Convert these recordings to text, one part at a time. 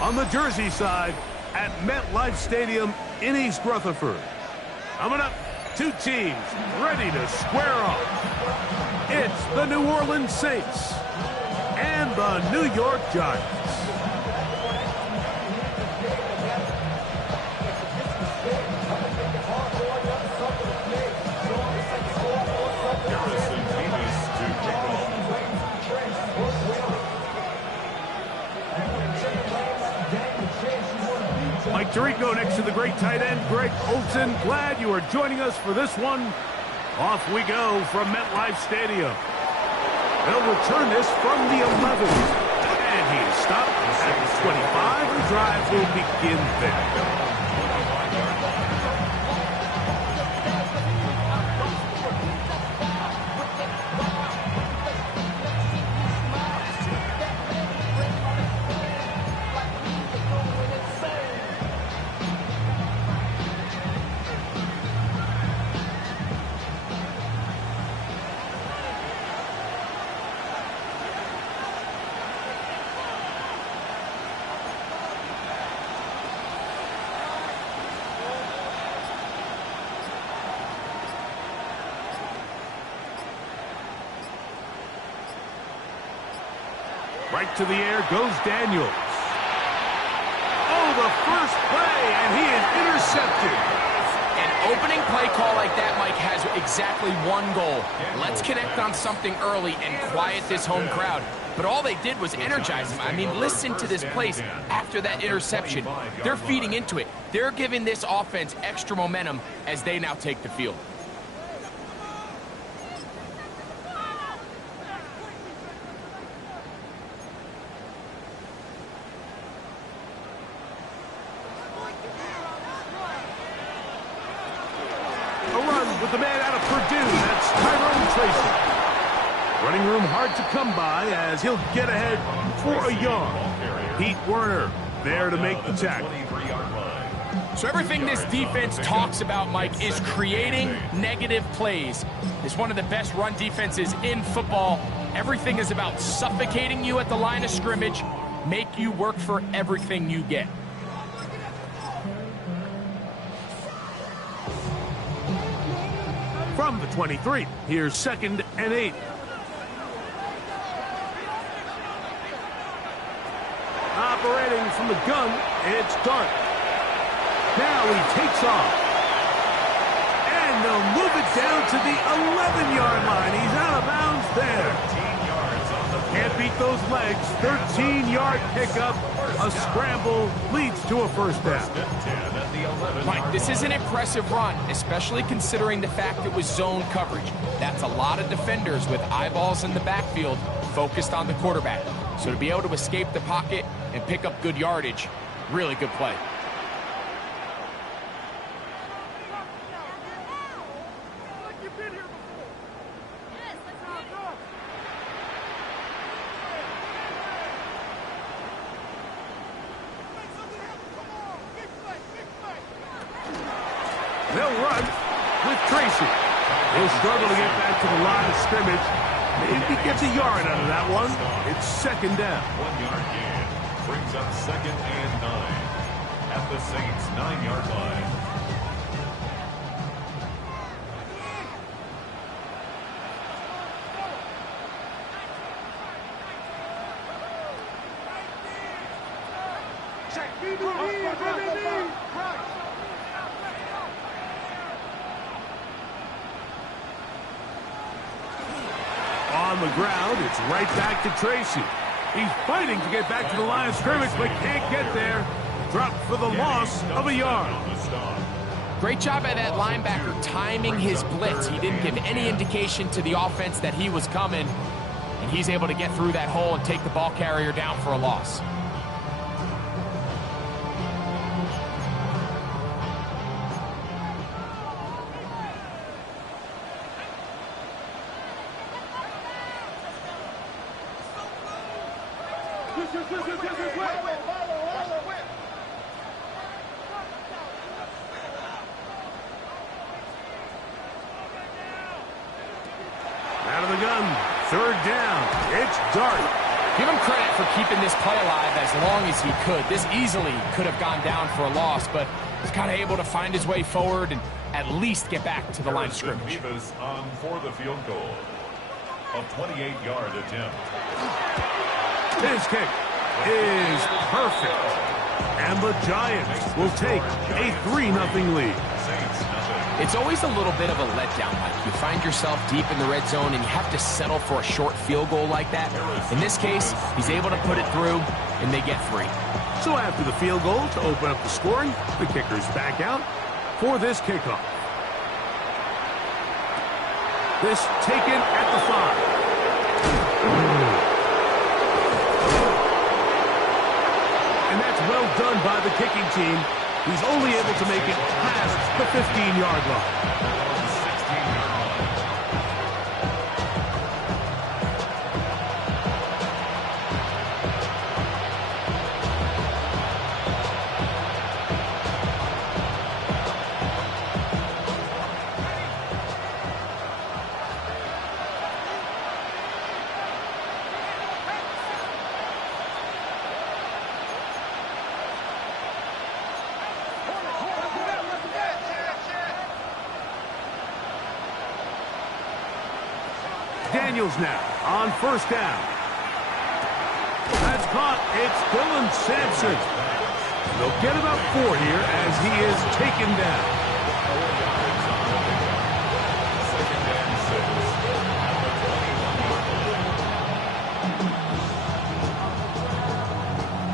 on the Jersey side at MetLife Stadium in East Rutherford. Coming up, two teams ready to square off. It's the New Orleans Saints and the New York Giants. Mike Tirico next to the great tight end, Greg Olsen. Glad you are joining us for this one. Off we go from MetLife Stadium. They'll return this from the 11. And he's stopped at the 25. The drive will begin there. Right to the air goes Daniels. Oh, the first play, and he is intercepted. An opening play call like that, Mike, has exactly one goal. Let's connect on something early and quiet this home crowd. But all they did was energize them. I mean, listen to this place after that interception. They're feeding into it. They're giving this offense extra momentum as they now take the field. With the man out of Purdue, that's Tracy. Running room hard to come by as he'll get ahead for a yard. Pete Werner there to make the tackle. So everything this defense talks about, Mike, is creating negative plays. It's one of the best run defenses in football. Everything is about suffocating you at the line of scrimmage, make you work for everything you get. From the 23, here's 2nd and 8. Operating from the gun, it's Dart. Now he takes off. And they'll move it down to the 11-yard line. He's out of bounds there. Can't beat those legs. 13-yard pickup. A scramble leads to a first down. Mike, this is an impressive run, especially considering the fact it was zone coverage. That's a lot of defenders with eyeballs in the backfield focused on the quarterback. So to be able to escape the pocket and pick up good yardage, really good play. They'll run with Tracy. He'll struggle to get back to the line of scrimmage. Maybe gets a yard out of that one. It's 2nd down. 1-yard gain brings up 2nd and 9 at the Saints' 9-yard line. On the ground, it's right back to Tracy. He's fighting to get back to the line of scrimmage, but can't get there. Dropped for the loss of a yard. Great job by that linebacker timing his blitz. He didn't give any indication to the offense that he was coming, and he's able to get through that hole and take the ball carrier down for a loss. Out of the gun, 3rd down. It's Dart. Give him credit for keeping this play alive as long as he could. This easily could have gone down for a loss, but he's kind of able to find his way forward and at least get back to the line of scrimmage. On for the field goal. A 28-yard attempt. His kick is perfect. And the Giants will take a 3-0 lead. It's always a little bit of a letdown, Mike. You find yourself deep in the red zone and you have to settle for a short field goal like that. In this case, he's able to put it through and they get 3. So after the field goal to open up the scoring, the kicker's back out for this kickoff. This taken at the 5. And that's well done by the kicking team. He's only able to make it past the 15-yard line. Daniels now on first down. That's caught. It's Dylan Sampson. They'll get about 4 here as he is taken down.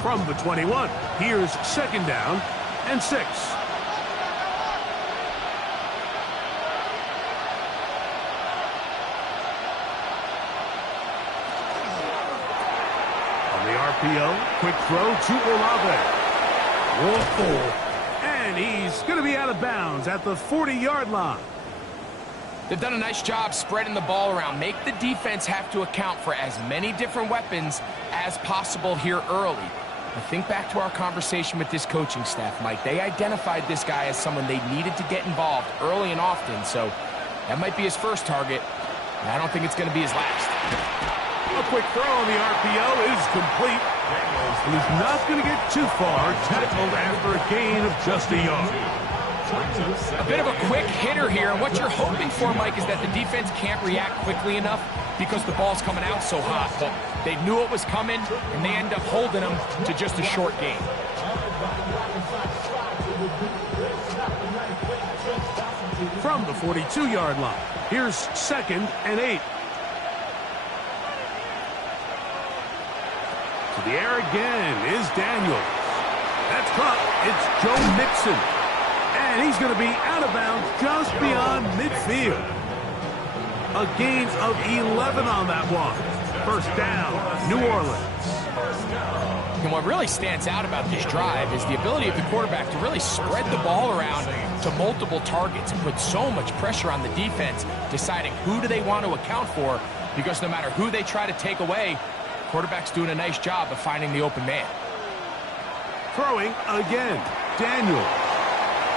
From the 21, here's second down and 6. RPO, quick throw to Olave. And he's going to be out of bounds at the 40-yard line. They've done a nice job spreading the ball around. Make the defense have to account for as many different weapons as possible here early. I think back to our conversation with this coaching staff, Mike. They identified this guy as someone they needed to get involved early and often, so that might be his first target. And I don't think it's going to be his last. A quick throw on the RPO is complete. And he's not going to get too far, tackled after a gain of just a yard. A bit of a quick hitter here, and what you're hoping for, Mike, is that the defense can't react quickly enough because the ball's coming out so hot. But they knew it was coming, and they end up holding him to just a short gain. From the 42-yard line, here's second and 8. To the air again is Daniels. That's caught. It's Joe Mixon. And he's going to be out of bounds just beyond midfield. A gain of 11 on that one. First down, New Orleans. And what really stands out about this drive is the ability of the quarterback to really spread the ball around to multiple targets and put so much pressure on the defense, deciding who do they want to account for, because no matter who they try to take away, quarterback's doing a nice job of finding the open man. Throwing again, Daniel.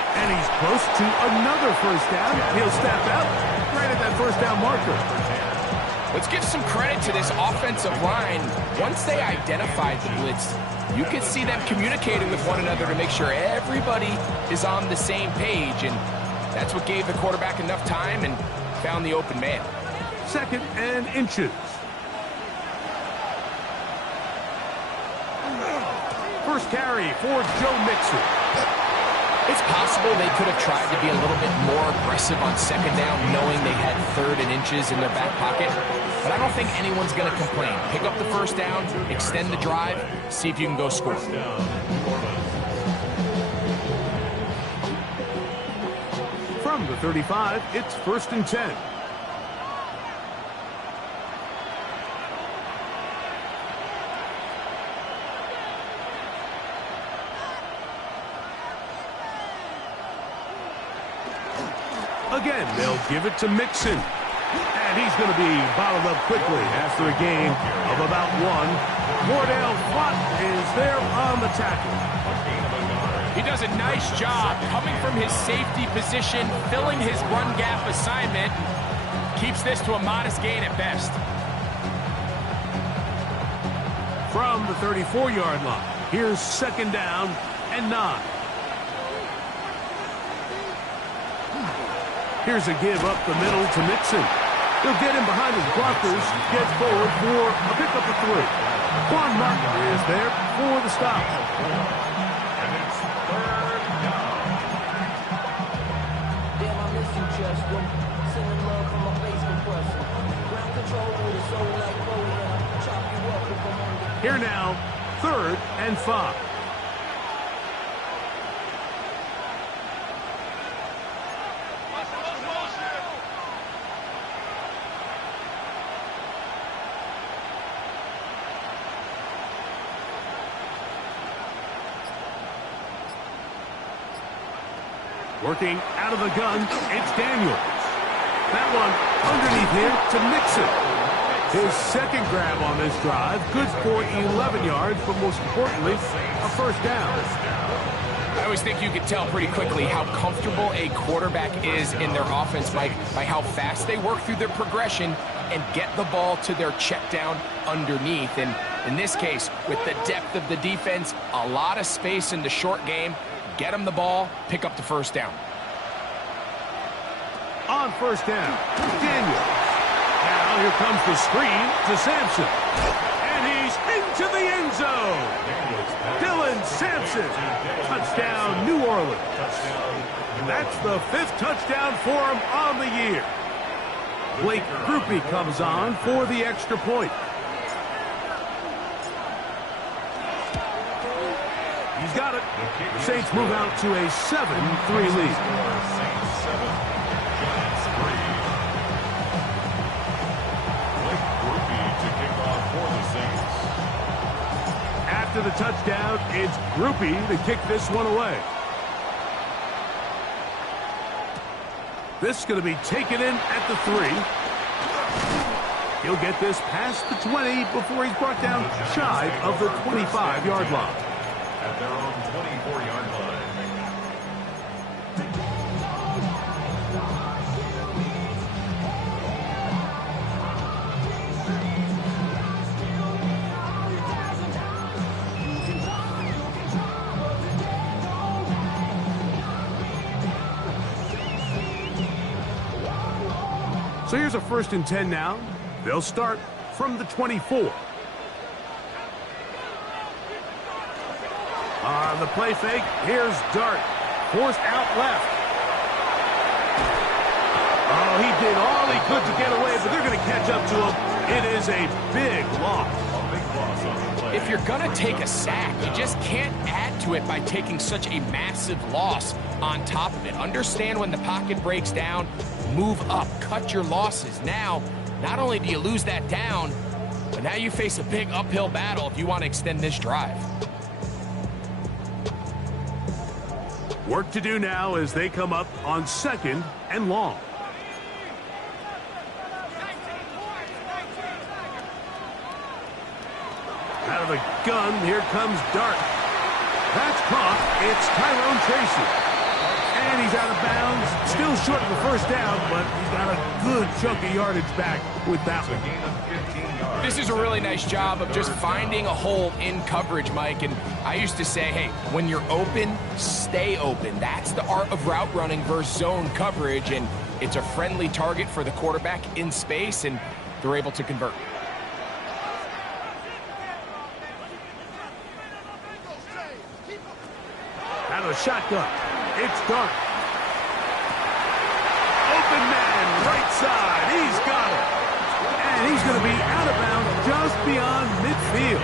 And he's close to another first down. He'll step out right at that first down marker. Let's give some credit to this offensive line. Once they identified the blitz, you could see them communicating with one another to make sure everybody is on the same page. And that's what gave the quarterback enough time and found the open man. Second and inches. First carry for Joe Mixon. It's possible they could have tried to be a little bit more aggressive on second down, knowing they had third and inches in their back pocket. But I don't think anyone's going to complain. Pick up the first down, extend the drive, see if you can go score. From the 35, it's first and 10. Again, they'll give it to Mixon. And he's going to be bottled up quickly after a gain of about 1. Mordell Flott is there on the tackle. He does a nice job coming from his safety position, filling his run gap assignment. Keeps this to a modest gain at best. from the 34-yard line. Here's 2nd down and 9. Here's a give up the middle to Mixon. He'll get him behind his blockers, gets forward for a pickup of 3. Quan Martin is there for the stop. And it's 3rd down. Damn, I miss you, Chester. Sending love from my face compression. Ground control with a soul like bowling. Chop you up if I'm on the... Here now, 3rd and 5. Working out of the gun, it's Daniels. That one underneath here to Mixon. His 2nd grab on this drive, good for 11 yards, but most importantly, a 1st down. I always think you can tell pretty quickly how comfortable a quarterback is in their offense, Mike, by how fast they work through their progression and get the ball to their check down underneath. And in this case, with the depth of the defense, a lot of space in the short game, get them the ball, pick up the 1st down. On 1st down, Daniels. Now here comes the screen to Sampson. And he's into the end zone. Dylan Sampson. Touchdown, New Orleans. And that's the 5th touchdown for him on the year. Blake Grupe comes on for the extra point. He's got it. The Saints move out to a 7-3 lead. Saints 7, Giants 3. Blake Grupe to kick off for the Saints. After the touchdown, it's Grupe to kick this one away. This is going to be taken in at the 3. He'll get this past the 20 before he's brought down shy of the 25-yard line. At their own 24-yard line. So here's a 1st and 10 now. They'll start from the 24. On the play fake, here's Dart. Forced out left. Oh, he did all he could to get away, but they're going to catch up to him. It is a big loss. A big loss on the play. If you're going to take a sack, you just can't add to it by taking such a massive loss on top of it. Understand when the pocket breaks down, move up, cut your losses. Now, not only do you lose that down, but now you face a big uphill battle if you want to extend this drive. Work to do now as they come up on 2nd and long. Out of the gun, here comes Dart. That's caught. It's Tyrone Tracy. And he's out of bounds. Still short of the 1st down, but he's got a good chunk of yardage back with that one. A gain of 15 yards. This is a really nice job of just finding a hole in coverage, Mike. And I used to say, hey, when you're open, stay open. That's the art of route running versus zone coverage. And it's a friendly target for the quarterback in space, and they're able to convert. Out of the shotgun, it's Dart. Open man, right side. He's got it. And he's going to be out of bounds just beyond midfield.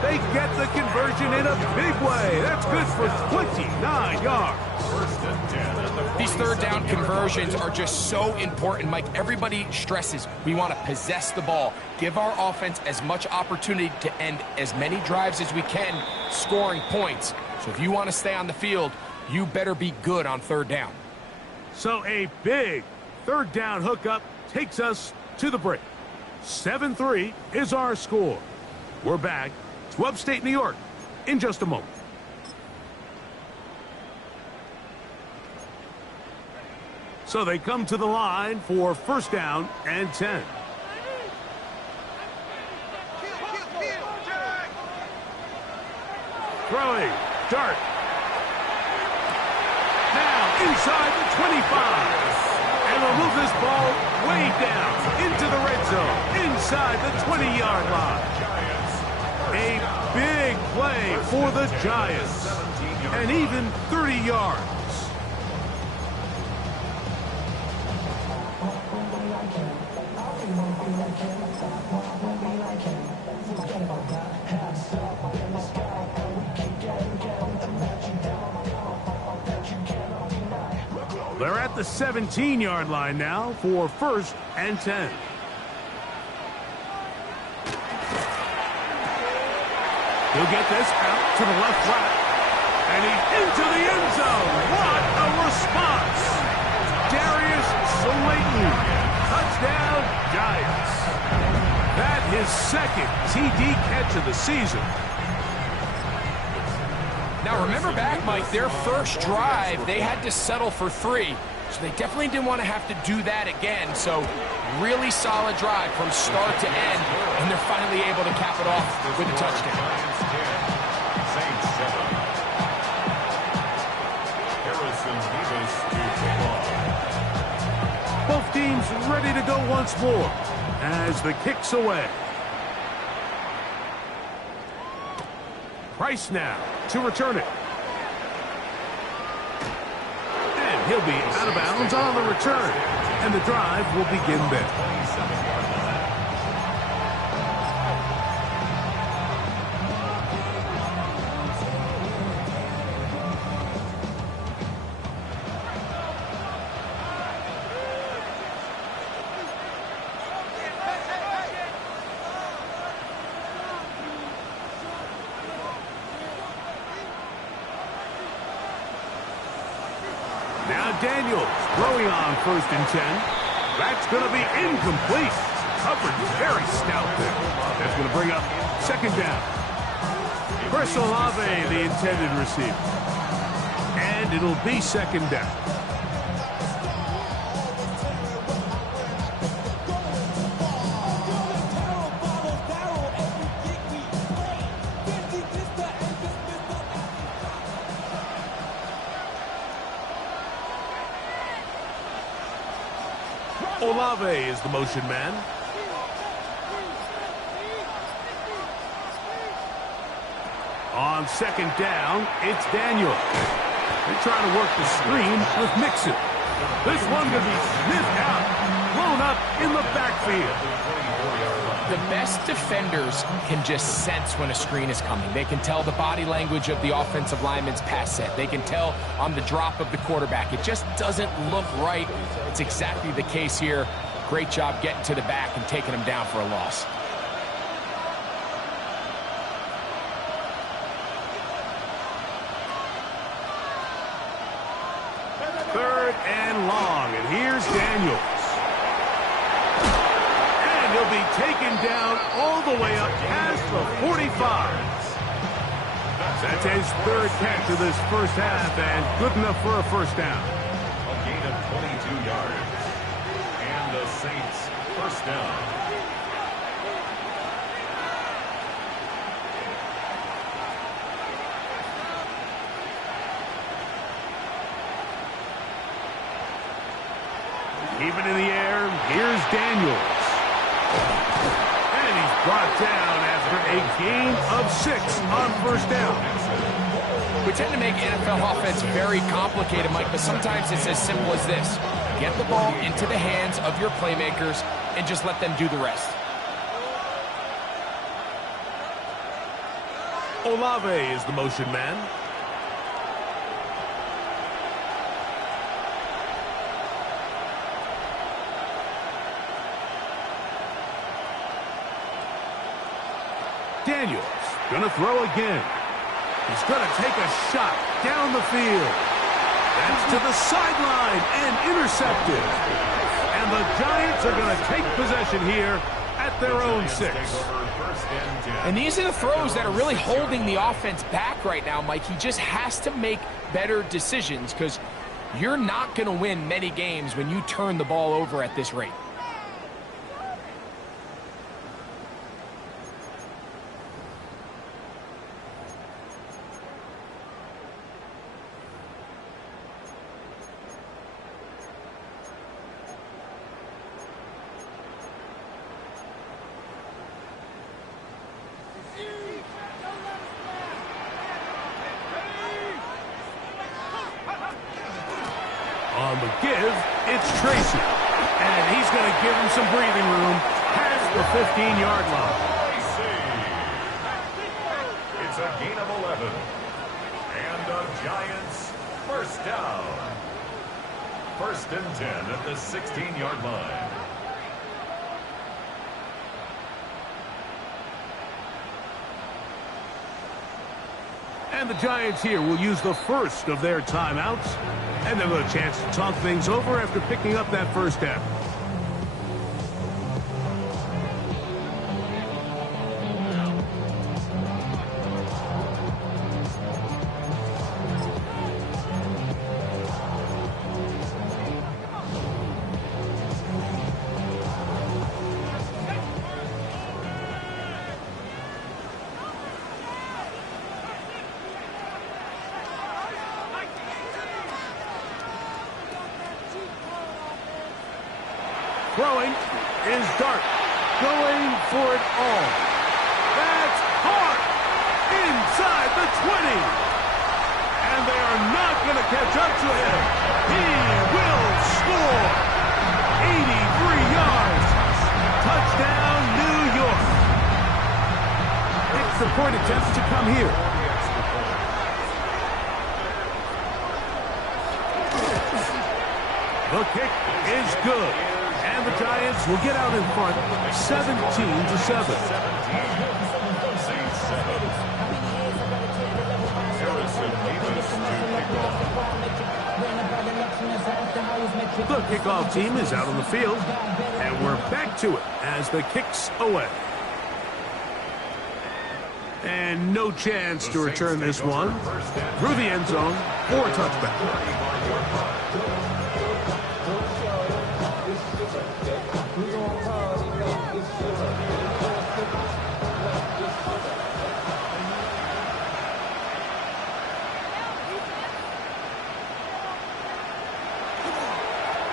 They get the conversion in a big way. That's good for 29 yards. 1st and 10 at the These 3rd down conversions are just so important, Mike. Everybody stresses we want to possess the ball, give our offense as much opportunity to end as many drives as we can, scoring points. So if you want to stay on the field, you better be good on 3rd down. So a big 3rd down hookup takes us to the break. 7-3 is our score. We're back to upstate New York in just a moment. So they come to the line for 1st down and 10. throwing. Dart. Now inside the 25. And they'll move this ball way down into the red zone, inside the 20-yard line. A big play for the Giants. And even 30 yards. They're at the 17-yard line now for 1st and 10. He'll get this out to the left flat. And he's into the end zone. What a response. Darius Slayton. Touchdown, Giants. That his second TD catch of the season. Now, remember back, Mike, their first drive, they had to settle for 3. So they definitely didn't want to have to do that again. So really solid drive from start to end. And they're finally able to cap it off with a touchdown. Saints 7. Harrison Davis to kick off. Both teams ready to go once more as the kick's away. Price now to return it. And he'll be out of bounds on the return. And the drive will begin there. 27-yard line. Now Daniels throwing on 1st and 10. That's going to be incomplete. Covered very stout there. That's going to bring up 2nd down. Chris Olave, the intended receiver. And it'll be 2nd down. Olave is the motion man. On 2nd down, it's Daniel. They're trying to work the screen with Mixon. This one going to be sniffed out, blown up in the backfield. The best defenders can just sense when a screen is coming. They can tell the body language of the offensive lineman's pass set. They can tell on the drop of the quarterback. It just doesn't look right. It's exactly the case here. Great job getting to the back and taking him down for a loss. Third and long, and here's Daniels. And he'll be taken down all the way up past the 45. That's his 3rd catch of this first half, and good enough for a 1st down. A gain of 22 yards. And the Saints 1st down. Keep it in the air. Here's Daniels. And he's brought down after a gain of 6 on 1st down. We tend to make NFL offense very complicated, Mike, but sometimes it's as simple as this. Get the ball into the hands of your playmakers and just let them do the rest. Olave is the motion man. Daniels gonna throw again. He's gonna take a shot down the field. That's to the sideline and intercepted. And the Giants are gonna take possession here at their own 6. And these are the throws that are really holding the offense back right now, Mike. He just has to make better decisions because you're not going to win many games when you turn the ball over at this rate. On the give, it's Tracy. And he's going to give him some breathing room past the 15-yard line. It's a gain of 11. And the Giants first down. 1st and 10 at the 16-yard line. And the Giants here will use the first of their timeouts. And they'll have a chance to talk things over after picking up that first down. Throwing is Dart, going for it all. That's hard, inside the 20. And they are not going to catch up to him. He will score. 83 yards. Touchdown, New York. It's the point attempt to come here. The kick is good. And the Giants will get out in front, 17-7. The kickoff team is out on the field, and we're back to it as the kick's away. And no chance to return this one through the end zone for a touchback.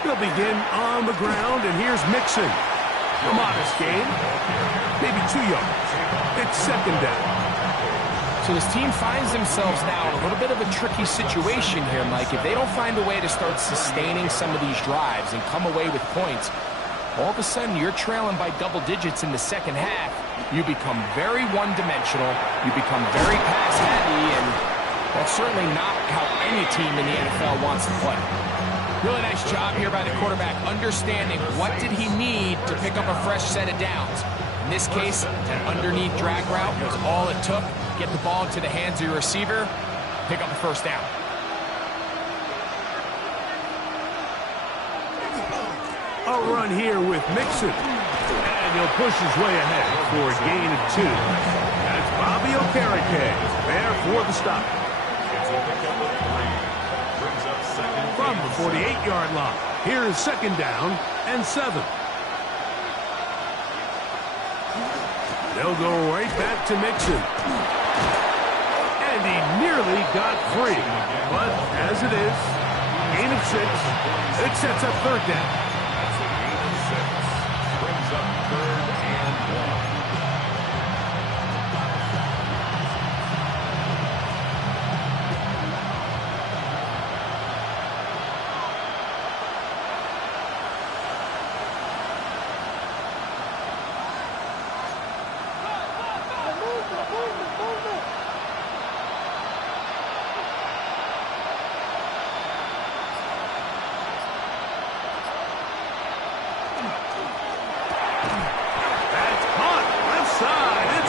They'll begin on the ground, and here's Mixon. A modest gain, maybe 2 yards. It's 2nd down. So this team finds themselves now in a little bit of a tricky situation here, Mike. If they don't find a way to start sustaining some of these drives and come away with points, all of a sudden you're trailing by double digits in the second half. You become very one-dimensional. You become very pass-heavy, and that's certainly not how any team in the NFL wants to play. Really nice job here by the quarterback, understanding what did he need to pick up a fresh set of downs. In this case, an underneath drag route was all it took. Get the ball into the hands of your receiver, pick up the first down. A run here with Mixon. And he'll push his way ahead for a gain of 2. That's Bobby Okereke there for the stop. It's a pickup of 3. Brings up 2nd From the 48-yard line, here is 2nd down and 7. They'll go right back to Mixon. And he nearly got free. But as it is, gain of 6, it sets up 3rd down. That's a gain of 6. Brings up 3rd and 1.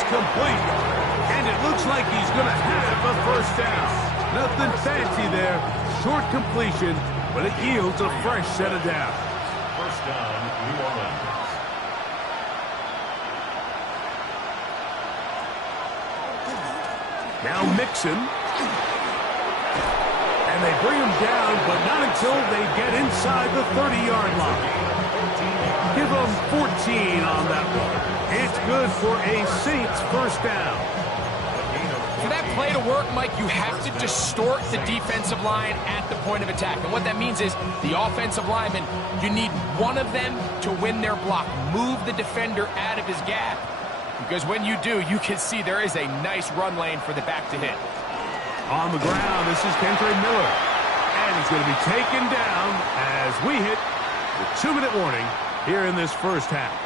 Complete. And it looks like he's going to have a first down. Nothing fancy there. Short completion, but it yields a fresh set of downs. First down, New Orleans. Now Mixon. And they bring him down, but not until they get inside the 30-yard line. Give them 14 on that one. It's good for a Saints first down. For that play to work, Mike, you have to distort the defensive line at the point of attack. And what that means is the offensive lineman, you need one of them to win their block. Move the defender out of his gap. Because when you do, you can see there is a nice run lane for the back to hit. On the ground, this is Kendra Miller. And he's going to be taken down as we hit the 2-minute warning here in this first half.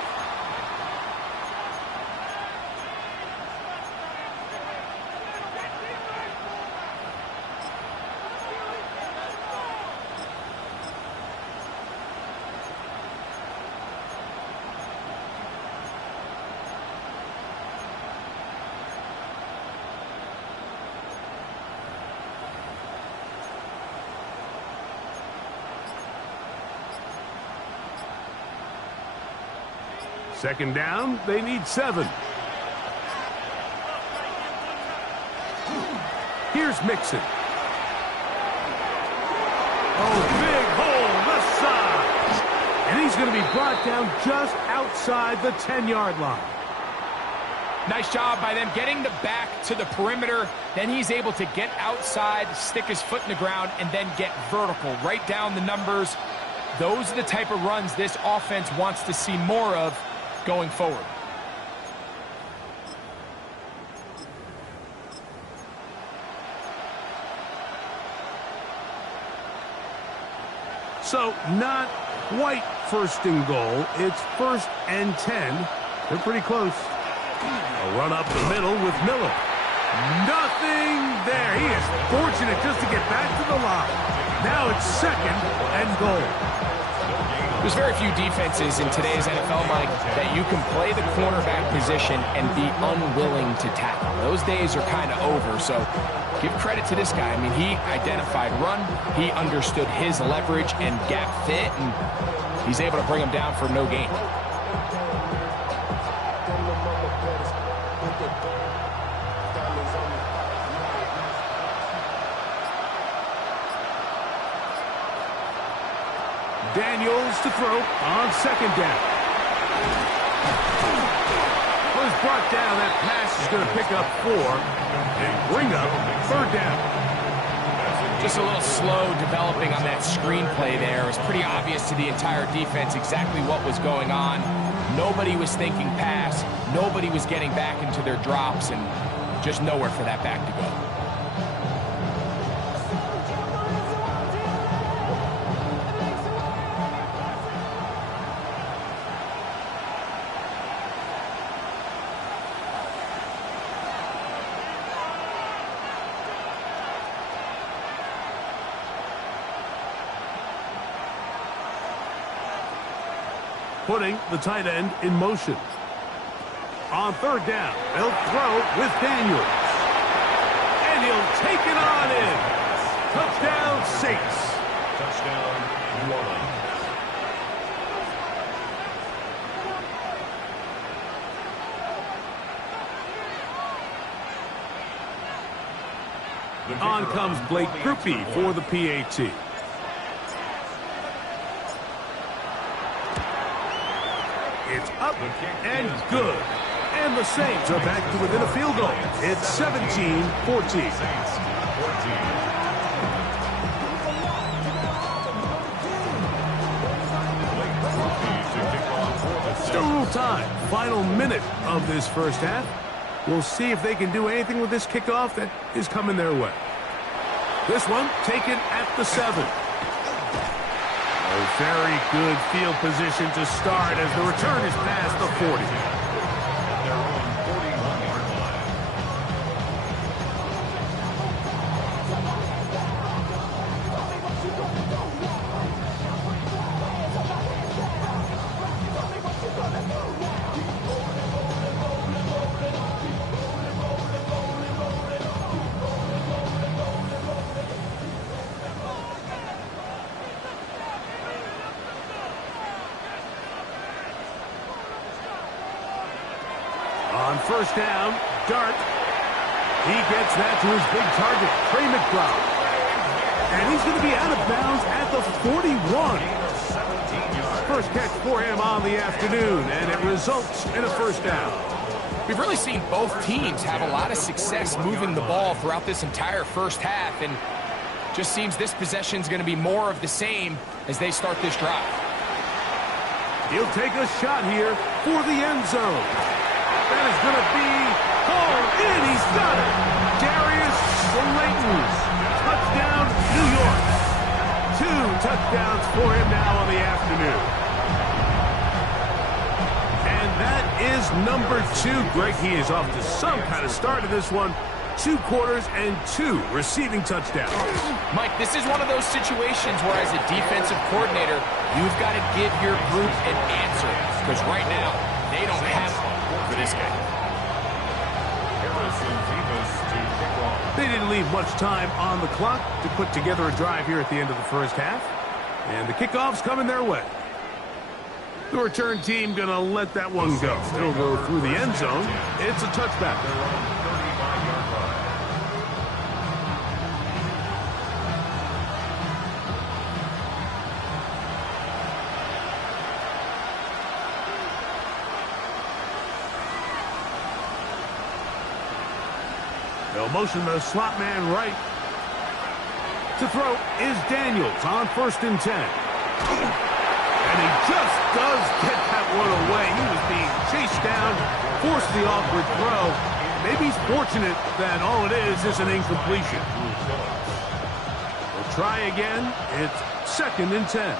Second down, they need 7. Here's Mixon. Oh, big hole, left side. And he's going to be brought down just outside the 10-yard line. Nice job by them getting the back to the perimeter. Then he's able to get outside, stick his foot in the ground, and then get vertical. Right down the numbers. Those are the type of runs this offense wants to see more of going forward. So, not quite first and goal. It's 1st and 10. They're pretty close. A run up the middle with Miller. Nothing there. He is fortunate just to get back to the line. Now it's 2nd and goal. There's very few defenses in today's NFL, Mike, that you can play the cornerback position and be unwilling to tackle. Those days are kind of over, so give credit to this guy. I mean, he identified run, he understood his leverage and gap fit, and he's able to bring him down for no gain. Daniels to throw on 2nd down. Was brought down. That pass is going to pick up 4 and bring up 3rd down. Just a little slow developing on that screenplay there. It was pretty obvious to the entire defense exactly what was going on. Nobody was thinking pass. Nobody was getting back into their drops, and just nowhere for that back to go. Putting the tight end in motion. On 3rd down, they'll throw with Daniels. And he'll take it on in. Touchdown, Saints. Touchdown, New Orleans. On comes Blake Grupe for the PAT. It's up and good. And the Saints are back to within a field goal. It's 17-14. Still a little time. Final minute of this first half. We'll see if they can do anything with this kickoff that is coming their way. This one taken at the 7. A very good field position to start as the return is past the 40. Their own 41-yard line. On 1st down, Dart. He gets that to his big target, Trey McBride. And he's going to be out of bounds at the 41. First catch for him on the afternoon, and it results in a 1st down. We've really seen both teams have a lot of success moving the ball throughout this entire first half, and just seems this possession is going to be more of the same as they start this drive. He'll take a shot here for the end zone. That is going to be hauled in. He's got it. Darius Slayton. Touchdown, New York. touchdowns for him now on the afternoon. And that is number 2. Greg, he is off to some kind of start in this one. 2 quarters and 2 receiving touchdowns. Mike, this is one of those situations where as a defensive coordinator, you've got to give your group an answer. Because right now, they don't have one for this game. They didn't leave much time on the clock to put together a drive here at the end of the first half. And the kickoff's coming their way. The return team going to let that one go. It'll go through the end zone. It's a touchback. They'll motion the slot man right. To throw is Daniels on 1st and 10. And he just does get that one away. He was being chased down, forced the awkward throw. Maybe he's fortunate that all it is an incompletion. We'll try again. It's 2nd and 10.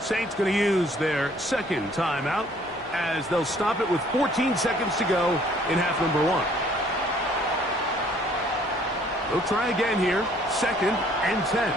Saints going to use their 2nd timeout as they'll stop it with 14 seconds to go in half number 1. They'll try again here, 2nd and 10.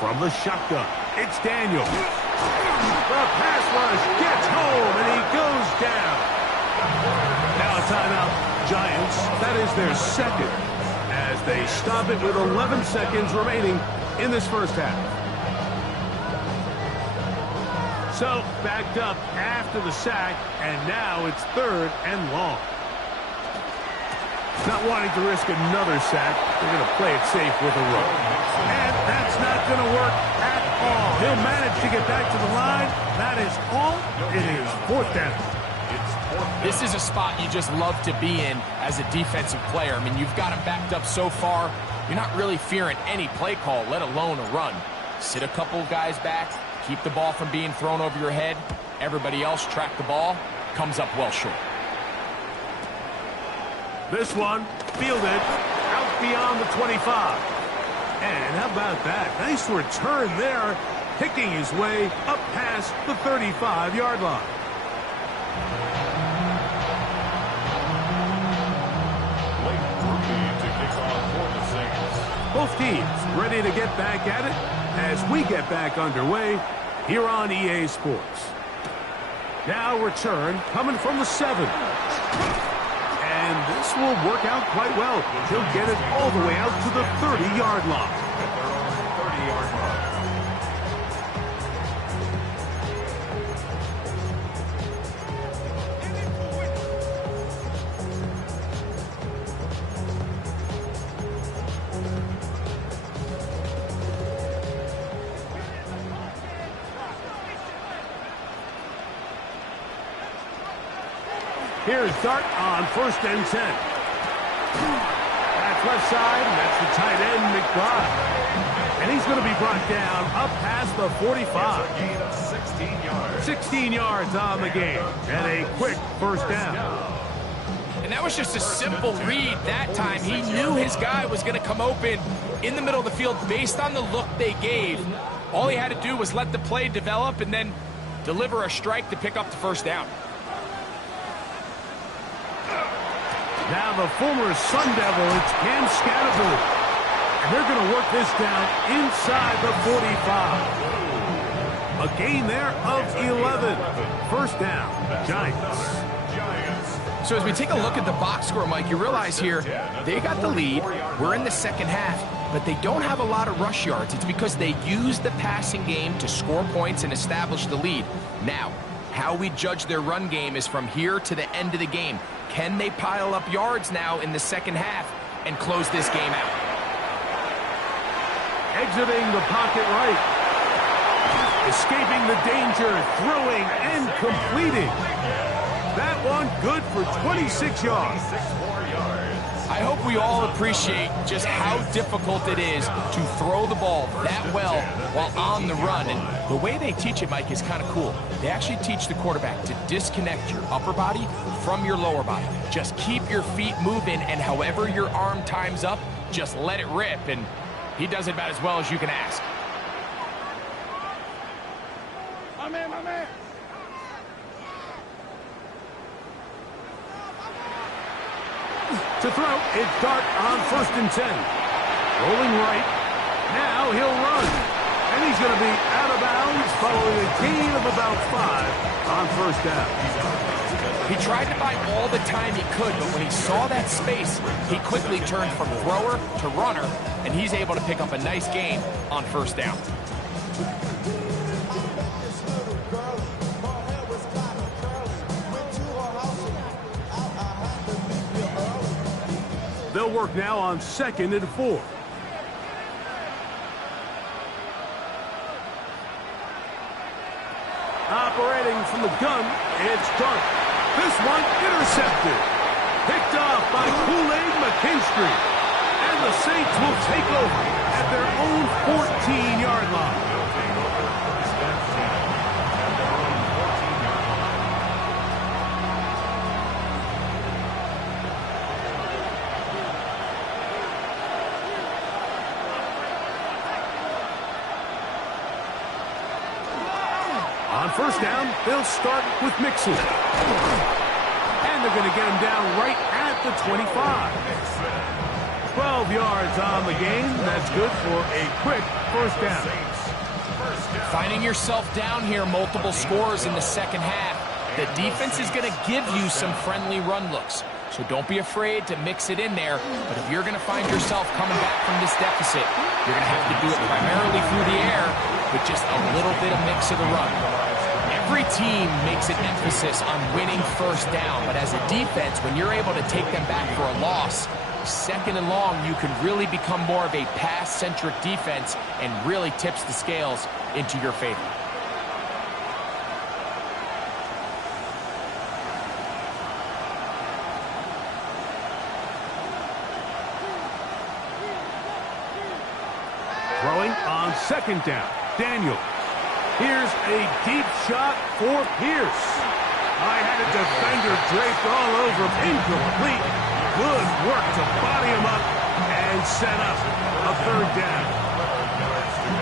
From the shotgun, it's Daniels. The pass rush gets home, and he goes down. Now a timeout, Giants. That is their 2nd, as they stop it with 11 seconds remaining in this first half. So, backed up after the sack, and now it's 3rd and long. Not wanting to risk another sack, they're going to play it safe with a run. And that's not going to work at all. He'll manage to get back to the line. That is all. It is 4th down. This is a spot you just love to be in as a defensive player. I mean, you've got him backed up so far, you're not really fearing any play call, let alone a run. Sit a couple of guys back, keep the ball from being thrown over your head. Everybody else track the ball, comes up well short. This one, fielded, out beyond the 25. And how about that? Nice return there, picking his way up past the 35-yard line. Late rookie to kick off for the Saints. Both teams ready to get back at it as we get back underway here on EA Sports. Now return coming from the 7. And this will work out quite well. He'll get it all the way out to the 30-yard line. At their own 30-yard line. Here's Dart on 1st and 10. That's left side, and that's the tight end, McBride. And he's going to be brought down up past the 45. A gain of 16 yards. 16 yards on the game, and a quick 1st down. And that was just a simple read that time. He knew his guy was going to come open in the middle of the field based on the look they gave. All he had to do was let the play develop and then deliver a strike to pick up the 1st down. Now the former Sun Devil, it's Cam Scatterbury. And they're going to work this down inside the 45. A gain there of 11. 1st down, Giants. So as we take a look at the box score, Mike, you realize here they got the lead. We're in the second half, but they don't have a lot of rush yards. It's because they use the passing game to score points and establish the lead. Now, how we judge their run game is from here to the end of the game. Can they pile up yards now in the second half and close this game out? Exiting the pocket right. Escaping the danger, throwing and completing. That one good for 26 yards. I hope we all appreciate just how difficult it is to throw the ball that well while on the run. And the way they teach it, Mike, is kind of cool. They actually teach the quarterback to disconnect your upper body from your lower body. Just keep your feet moving, and however your arm times up, just let it rip. And he does it about as well as you can ask. My man, my man. To throw, it's Dart on 1st and 10. Rolling right. Now he'll run. And he's going to be out of bounds following a gain of about 5 on 1st down. He tried to buy all the time he could, but when he saw that space, he quickly turned from thrower to runner, and he's able to pick up a nice gain on 1st down. They'll work now on 2nd and 4. Operating from the gun, it's Dart. This one intercepted. Picked off by Kool-Aid McKinstry. And the Saints will take over at their own 14-yard line. On 1st down, they'll start with Mixon. And they're going to get him down right at the 25. 12 yards on the game. That's good for a quick 1st down. Finding yourself down here, multiple scores in the second half. The defense is going to give you some friendly run looks. So don't be afraid to mix it in there. But if you're going to find yourself coming back from this deficit, you're going to have to do it primarily through the air with just a little bit of mix of the run. Every team makes an emphasis on winning 1st down, but as a defense, when you're able to take them back for a loss, 2nd and long, you can really become more of a pass-centric defense and really tips the scales into your favor. Throwing on 2nd down, Daniel. Here's a deep shot for Pierce. I had a defender draped all over him. Incomplete. Good work to body him up and set up a 3rd down.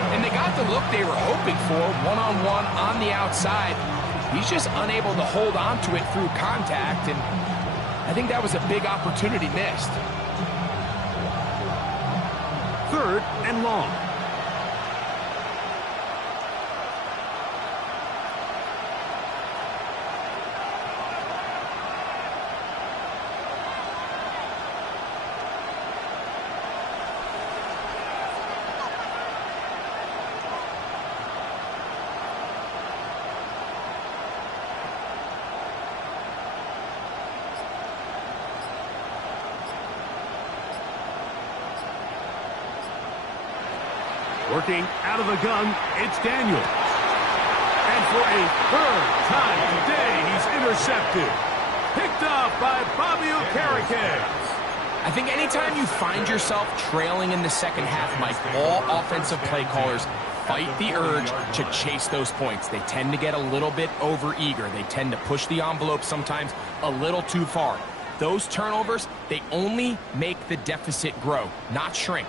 And they got the look they were hoping for, one-on-one on the outside. He's just unable to hold on to it through contact, and I think that was a big opportunity missed. 3rd and long. Working out of the gun, it's Daniel. And for a 3rd time today, he's intercepted. Picked off by Bobby Okereke. I think anytime you find yourself trailing in the second half, Mike, all offensive play callers fight the urge to chase those points. They tend to get a little bit over-eager. They tend to push the envelope sometimes a little too far. Those turnovers, they only make the deficit grow, not shrink.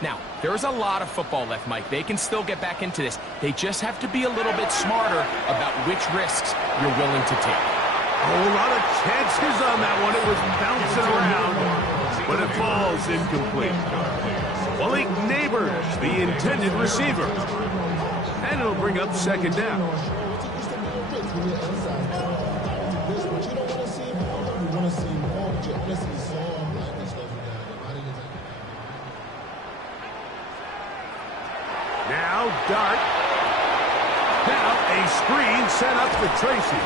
Now, there's a lot of football left, Mike. They can still get back into this. They just have to be a little bit smarter about which risks you're willing to take. A whole lot of chances on that one. It was bouncing around, but it falls incomplete. Malik Neighbors, the intended receiver. And it'll bring up 2nd down. Dart. Now a screen set up for Tracy.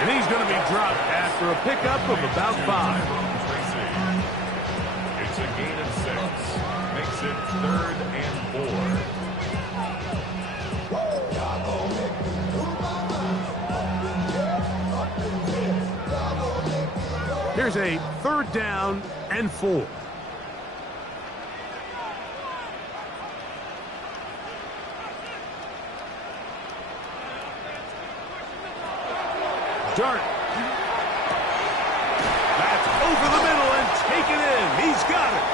And he's going to be dropped after a pickup of about 5. It's a gain of 6. Makes it 3rd and 4. Here's a 3rd down and 4. Dart. That's over the middle and taken in. He's got it.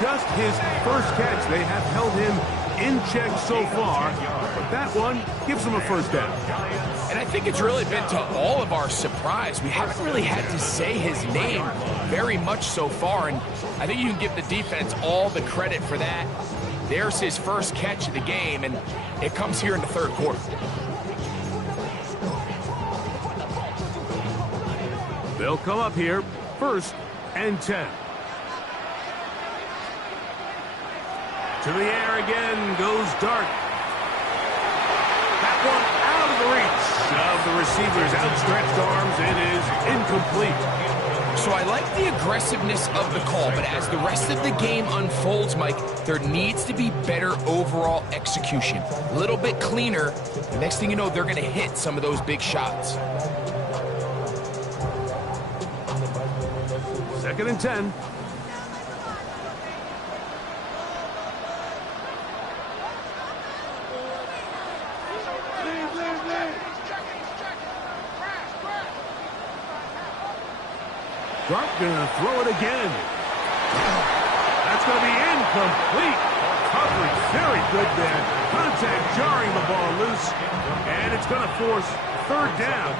Just his first catch. They have held him in check so far, but that one gives him a 1st down. And I think it's really been to all of our surprise. We haven't really had to say his name very much so far, and I think you can give the defense all the credit for that. There's his first catch of the game, and it comes here in the 3rd quarter. They'll come up here, 1st and 10. To the air again goes Dart. That one out of the reach of the receiver's outstretched arms. It is incomplete. So I like the aggressiveness of the call, but as the rest of the game unfolds, Mike, there needs to be better overall execution. A little bit cleaner. The next thing you know, they're going to hit some of those big shots. 2nd and 10. Dart gonna throw it again. That's gonna be incomplete. Coverage very good there. Contact jarring the ball loose, and it's gonna force 3rd down.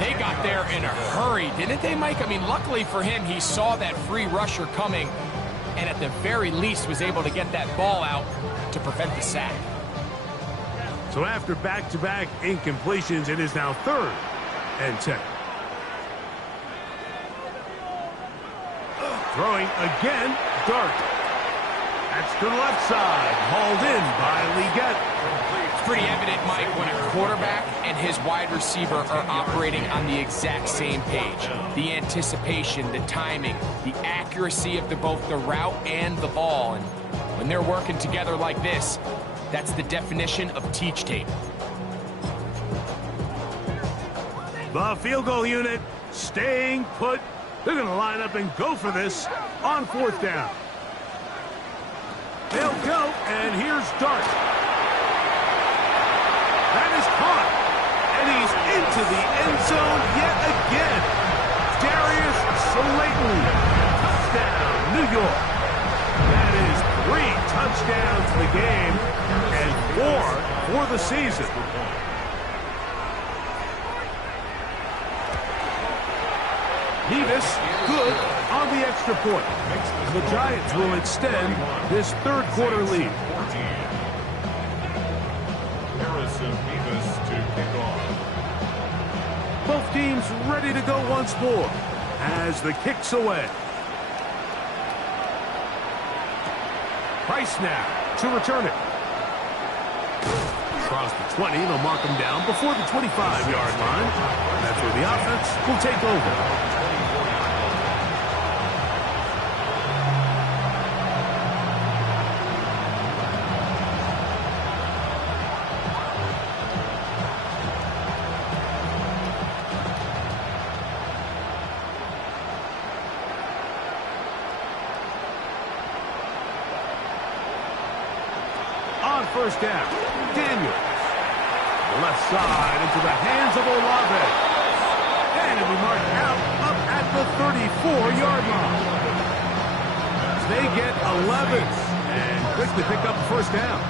They got there in a hurry, didn't they, Mike? I mean, luckily for him, he saw that free rusher coming, and at the very least was able to get that ball out to prevent the sack. So after back-to-back incompletions, it is now 3rd and 10. Throwing again, Dart. That's to the left side, hauled in by Leggett. It's pretty evident, Mike, when a quarterback and his wide receiver are operating on the exact same page. The anticipation, the timing, the accuracy of both the route and the ball. And when they're working together like this, that's the definition of teach tape. The field goal unit staying put. They're going to line up and go for this on 4th down. They'll go, and here's Dart. That is caught, and he's into the end zone yet again. Darius Slayton, touchdown, New York. That is 3 touchdowns in the game and 4 for the season. Nevis, good on the extra point. The Giants will extend this 3rd quarter lead. Harrison Nevis to kick off. Both teams ready to go once more as the kick's away. Price now to return it. Across the 20, they'll mark him down before the 25-yard line. That's where the offense will take over. On 1st down, Daniels. The left side into the hands of Olave. And it'll be marked out up at the 34-yard line. They get 11 and quickly pick up the 1st down.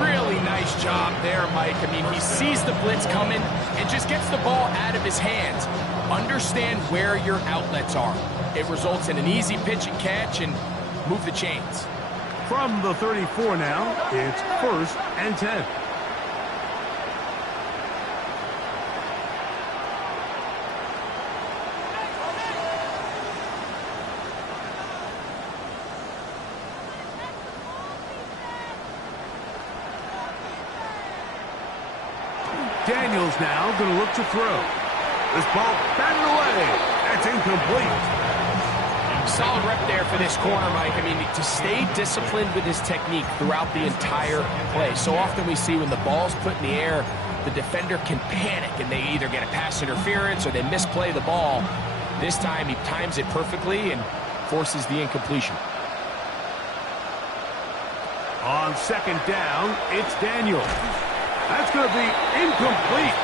Really nice job there, Mike. I mean, he sees the blitz coming and just gets the ball out of his hands. Understand where your outlets are. It results in an easy pitch and catch and move the chains. From the 34 now, it's 1st and 10. Daniels now going to look to throw. This ball batted away. That's incomplete. Solid rep there for this corner, Mike. I mean, to stay disciplined with his technique throughout the entire play. So often we see when the ball's put in the air, the defender can panic and they either get a pass interference or they misplay the ball. This time he times it perfectly and forces the incompletion. On second down, it's Daniels. That's going to be incomplete.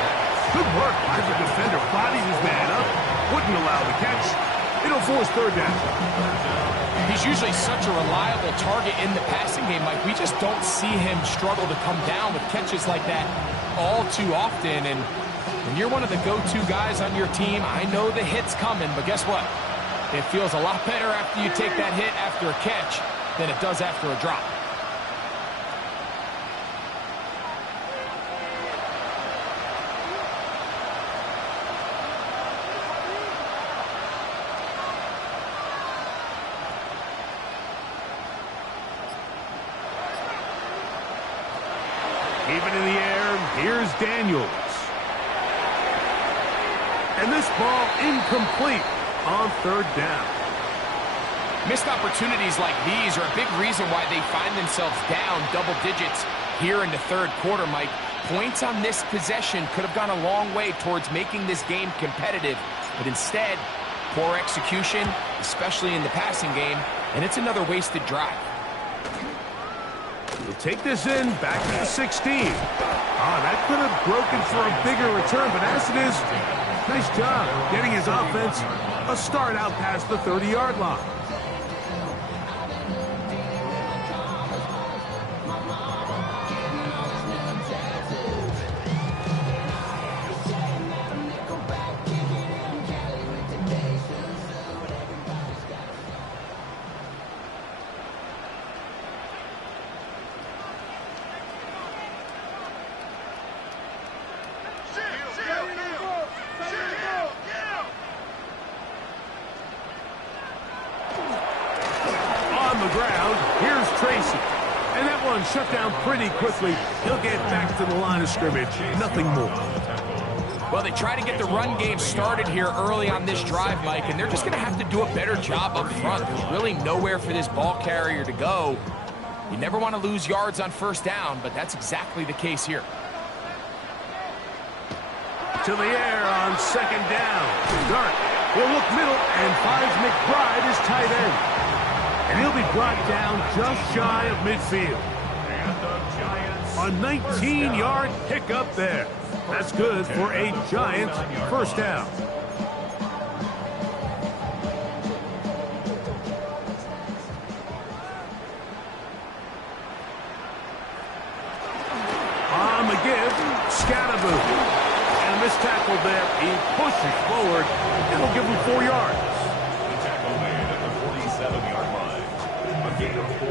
Good work as the defender bodies his man up. Wouldn't allow the catch. It'll force third down. He's usually such a reliable target in the passing game, Mike. We just don't see him struggle to come down with catches like that all too often. And when you're one of the go-to guys on your team, I know the hit's coming, but guess what? It feels a lot better after you take that hit after a catch than it does after a drop. Even in the air, here's Daniels. And this ball incomplete on third down. Missed opportunities like these are a big reason why they find themselves down double digits here in the third quarter, Mike. Points on this possession could have gone a long way towards making this game competitive, but instead, poor execution, especially in the passing game, and it's another wasted drive. He'll take this in, back to the 16. That could have broken for a bigger return, but as it is, nice job getting his offense a start out past the 30-yard line. Shut down pretty quickly. He'll get back to the line of scrimmage. Nothing more. Well, they try to get the run game started here early on this drive, Mike, and they're just going to have to do a better job up front. There's really nowhere for this ball carrier to go. You never want to lose yards on first down, but that's exactly the case here. To the air on second down. Dart will look middle and finds McBride as tight end. And he'll be brought down just shy of midfield. A 19-yard pickup there. That's good for a Giants first down. On the give, Scattaboo. And a missed tackle there. He pushes forward. It'll give him 4 yards. The tackle made at the 47-yard line. A gain of 4.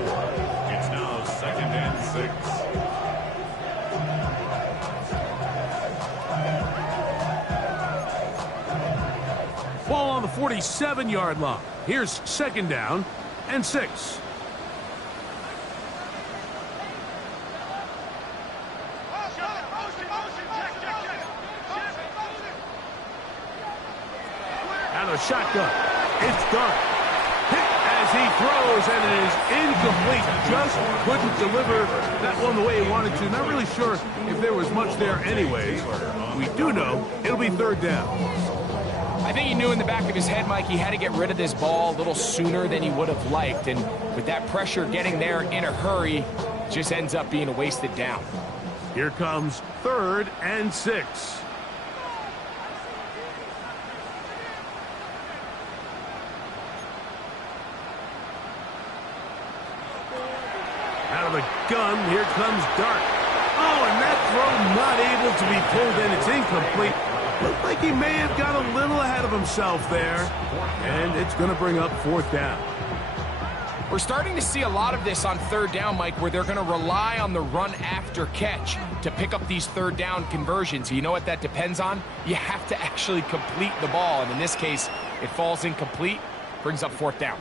It's now 2nd and 6. Ball on the 47-yard line. Here's second down and 6. And a shotgun. It's done. Hit as he throws, and it is incomplete. Just couldn't deliver that one the way he wanted to. Not really sure if there was much there anyways. We do know it'll be third down. I think he knew in the back of his head, Mike, he had to get rid of this ball a little sooner than he would have liked. And with that pressure getting there in a hurry, just ends up being a wasted down. Here comes 3rd and 6. Out of the gun, here comes Dart. Oh, and that throw not able to be pulled in. It's incomplete. Looked like he may have got a little ahead of himself there. And it's going to bring up 4th down. We're starting to see a lot of this on 3rd down, Mike, where they're going to rely on the run after catch to pick up these 3rd down conversions. You know what that depends on? You have to actually complete the ball. And in this case, it falls incomplete, brings up 4th down.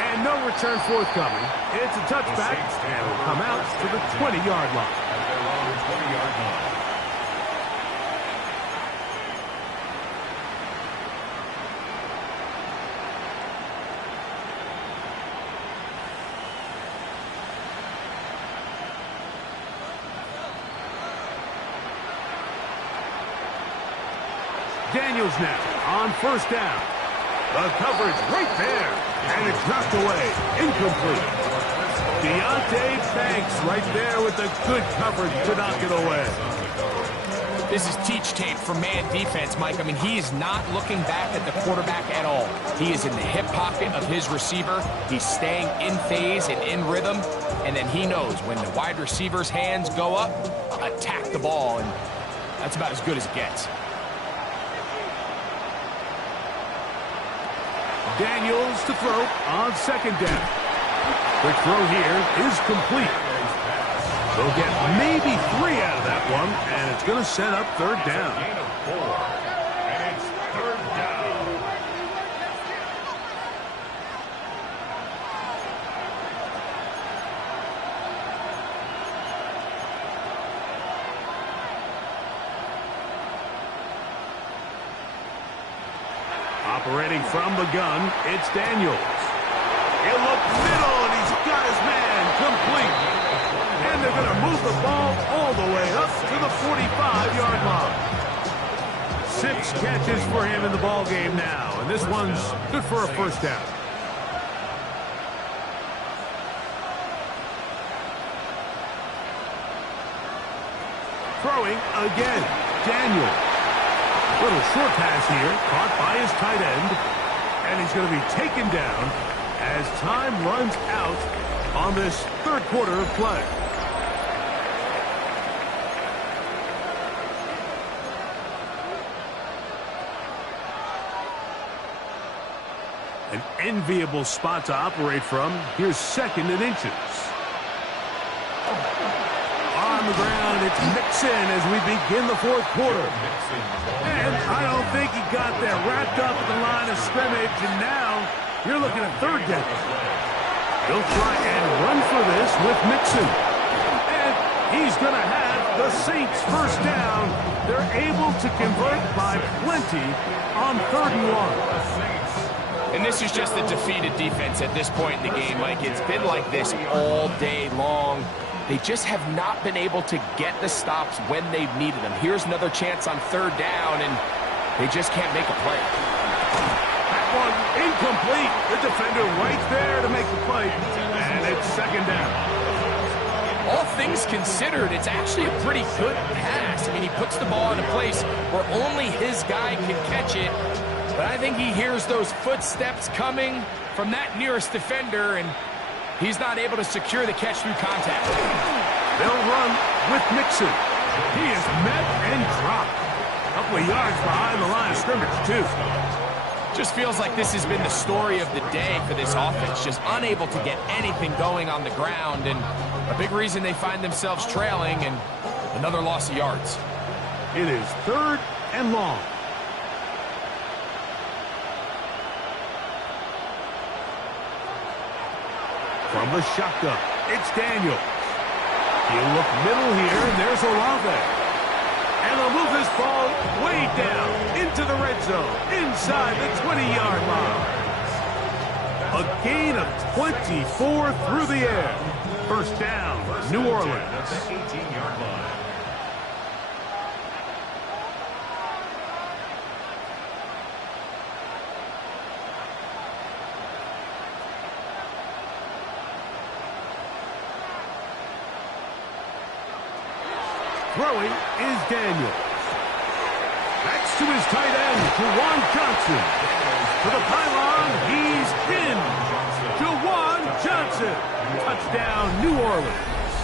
And no return forthcoming. It's a touchback, and will come out to the 20-yard line. At their own 20-yard line. Daniels now on first down. The coverage right there, and it's knocked away. Incomplete. Deontay Banks right there with the good coverage to knock it away. This is teach tape for man defense, Mike. I mean, he is not looking back at the quarterback at all. He is in the hip pocket of his receiver. He's staying in phase and in rhythm. And then he knows when the wide receiver's hands go up, attack the ball. And that's about as good as it gets. Daniels to throw on second down. The throw here is complete. They'll get maybe 3 out of that one, and it's going to set up third down. Gain of 4, and it's third down. Operating from the gun, it's Daniels. He'll look middle, and he's got his man complete. And they're going to move the ball all the way up to the 45-yard line. 6 catches for him in the ball game now, and this one's good for a first down. Throwing again, Daniels. Little short pass here, caught by his tight end, and he's going to be taken down as time runs out on this third quarter of play. An enviable spot to operate from. Here's second and inches. On the ground, it's Mixon as we begin the fourth quarter. And I don't think he got there wrapped up at the line of scrimmage, and now you're looking at third down. He'll try and run for this with Mixon. And he's going to have the Saints first down. They're able to convert by plenty on 3rd and 1. And this is just a defeated defense at this point in the game, Mike. It's been like this all day long. They just have not been able to get the stops when they've needed them. Here's another chance on 3rd down, and they just can't make a play. That one incomplete. The defender right there to make the play, and it's 2nd down. All things considered, it's actually a pretty good pass. I mean, he puts the ball in a place where only his guy can catch it. But I think he hears those footsteps coming from that nearest defender, and he's not able to secure the catch through contact. They'll run with Mixon. He is met and dropped. A couple of yards behind the line of scrimmage, too. Just feels like this has been the story of the day for this offense. Just unable to get anything going on the ground, and a big reason they find themselves trailing, and another loss of yards. It is 3rd and long. From the shotgun, it's Daniels. He'll look middle here, and there's Olave. And they'll move this ball way down into the red zone, inside the 20-yard line. A gain of 24 through the air. First down, New Orleans. At the 18-yard line. Throwing is Daniels. That's to his tight end, Juwan Johnson. To the pylon, he's in. Juwan Johnson. Touchdown, New Orleans.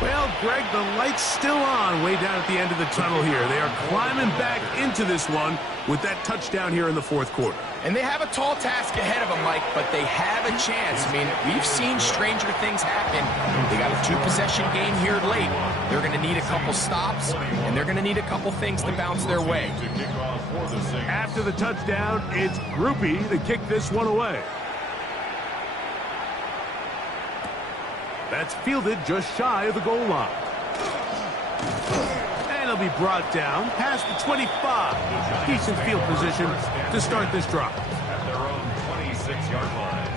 Well, Well, Greg, the light's still on way down at the end of the tunnel here. They are climbing back into this one with that touchdown here in the fourth quarter. And they have a tall task ahead of them, Mike, but they have a chance. I mean, we've seen stranger things happen. They got a two-possession game here late. They're going to need a couple stops, and they're going to need a couple things to bounce their way. After the touchdown, it's Groupie to kick this one away. That's fielded just shy of the goal line. And it'll be brought down past the 25. Decent field position to start this drive. At their own 26-yard line.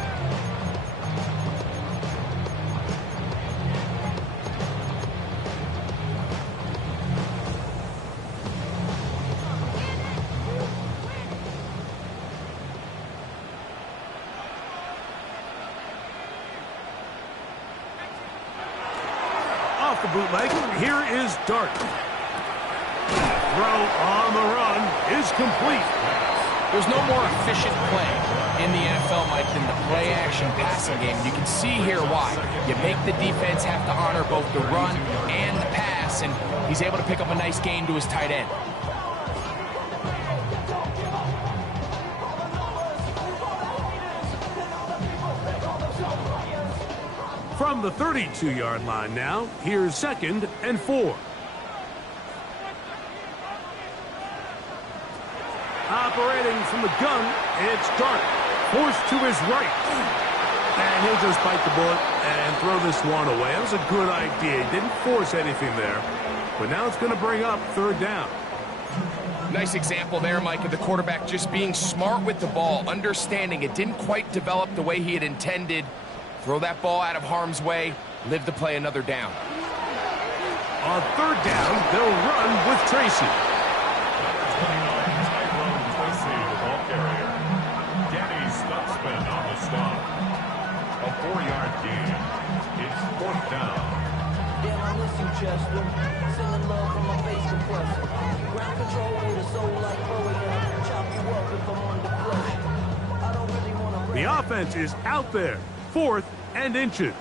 Off the bootleg, here is Dart. Throw on the run is complete. There's no more efficient play in the NFL, Mike, than the play-action passing game. You can see here why. You make the defense have to honor both the run and the pass, and he's able to pick up a nice gain to his tight end. From the 32-yard line now, here's 2nd and 4. Operating from the gun, it's Dart. Forced to his right. And he'll just bite the bullet and throw this one away. That was a good idea. He didn't force anything there. But now it's going to bring up 3rd down. Nice example there, Mike, of the quarterback just being smart with the ball, understanding it didn't quite develop the way he had intended. Throw that ball out of harm's way, live to play another down. On 3rd down, they'll run with Tracy. The ball carrier. Danny Stutzman on the stop. A 4-yard gain. It's 4th down. Damn, I miss you, Chester. Sending love from my face compressor. Ground control with a soul like Bowie, and chop you up if I'm under pressure. I don't really want to... The offense is out there. 4th and inches.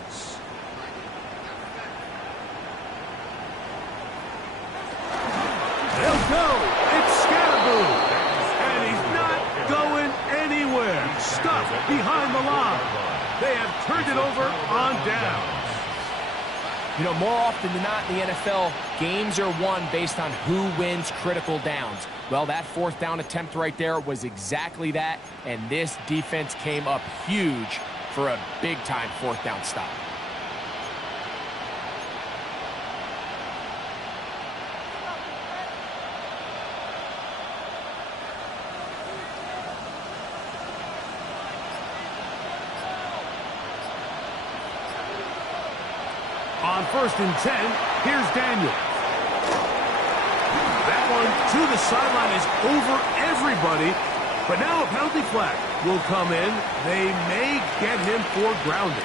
They'll go. It's Scatterboo. And he's not going anywhere. Stuck behind the line. They have turned it over on downs. You know, more often than not in the NFL, games are won based on who wins critical downs. Well, that 4th down attempt right there was exactly that, and this defense came up huge for a big-time 4th down stop. On 1st and 10, here's Daniel. That one to the sideline is over everybody. But now a penalty flag will come in. They may get him for grounding.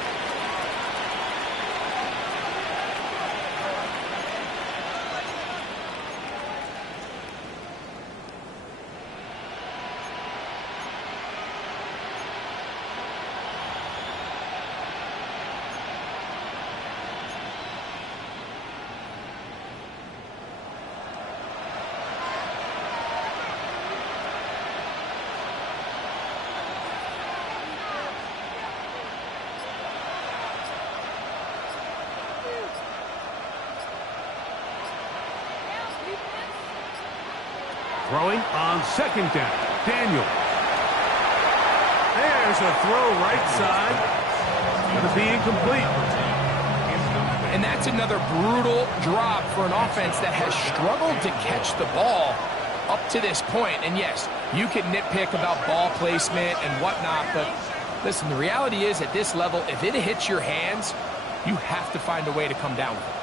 Throwing on 2nd down, Daniel. There's a throw right side. Going to be incomplete. And that's another brutal drop for an offense that has struggled to catch the ball up to this point. And yes, you can nitpick about ball placement and whatnot, but listen, the reality is at this level, if it hits your hands, you have to find a way to come down with it.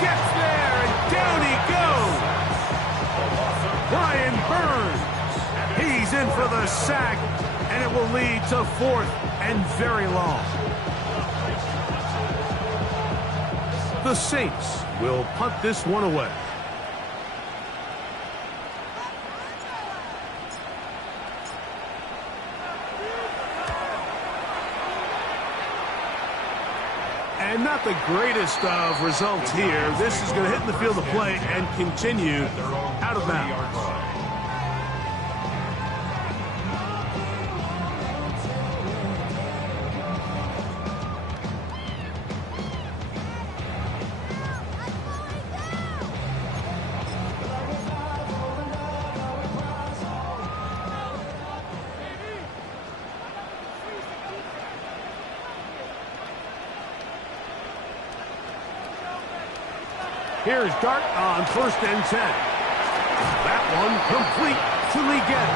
Gets there, and down he goes. Brian Burns. He's in for the sack. And it will lead to 4th and very long. The Saints will punt this one away. And not the greatest of results here. This is going to hit in the field of play and continue out of bounds. Here's Dart on 1st and 10. That one complete to Leggett.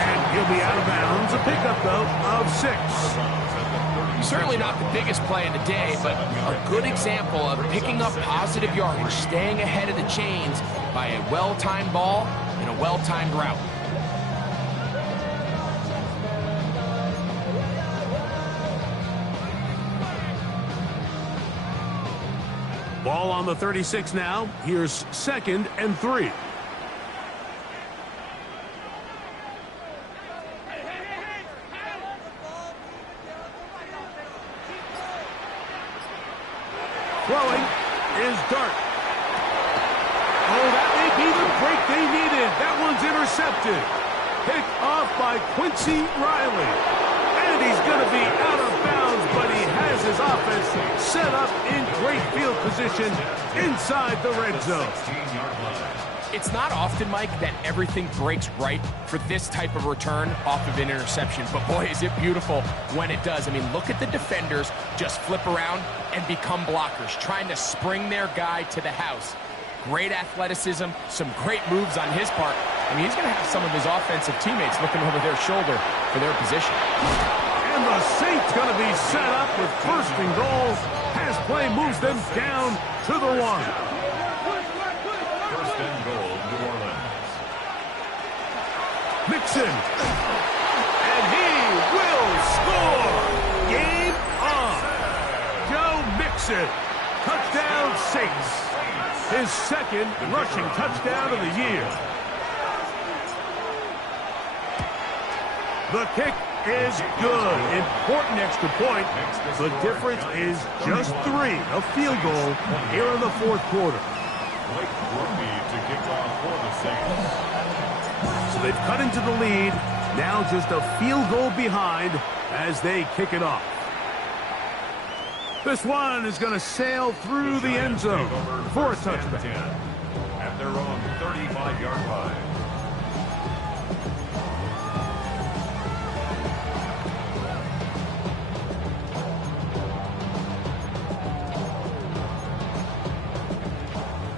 And he'll be out of bounds. A pickup, though, of 6. Certainly not the biggest play of the day, but a good example of picking up positive yardage, staying ahead of the chains by a well-timed ball and a well-timed route. Ball on the 36 now. Here's 2nd and 3. Throwing is Dart. Oh, that may be the break they needed. That one's intercepted. Picked off by Quincy Riley. And he's going to be out of bounds, but he has his offense set up in great field position inside the red zone. It's not often, Mike, that everything breaks right for this type of return off of an interception. But boy, is it beautiful when it does. I mean, look at the defenders just flip around and become blockers, trying to spring their guy to the house. Great athleticism, some great moves on his part. I mean, he's going to have some of his offensive teammates looking over their shoulder for their position. And the Saints going to be set up with 1st and goal. Pass play moves them down to the 1. 1st and goal, New Orleans. Mixon. And he will score. Game on. Joe Mixon. Touchdown Saints. His 2nd rushing touchdown of the year. The kick is good. Important extra point. The difference is just 3. A field goal here in the 4th quarter. Blake Brody to kick off for the Saints. So they've cut into the lead. Now just a field goal behind as they kick it off. This one is going to sail through the end zone for a touchback. At their own 35-yard line.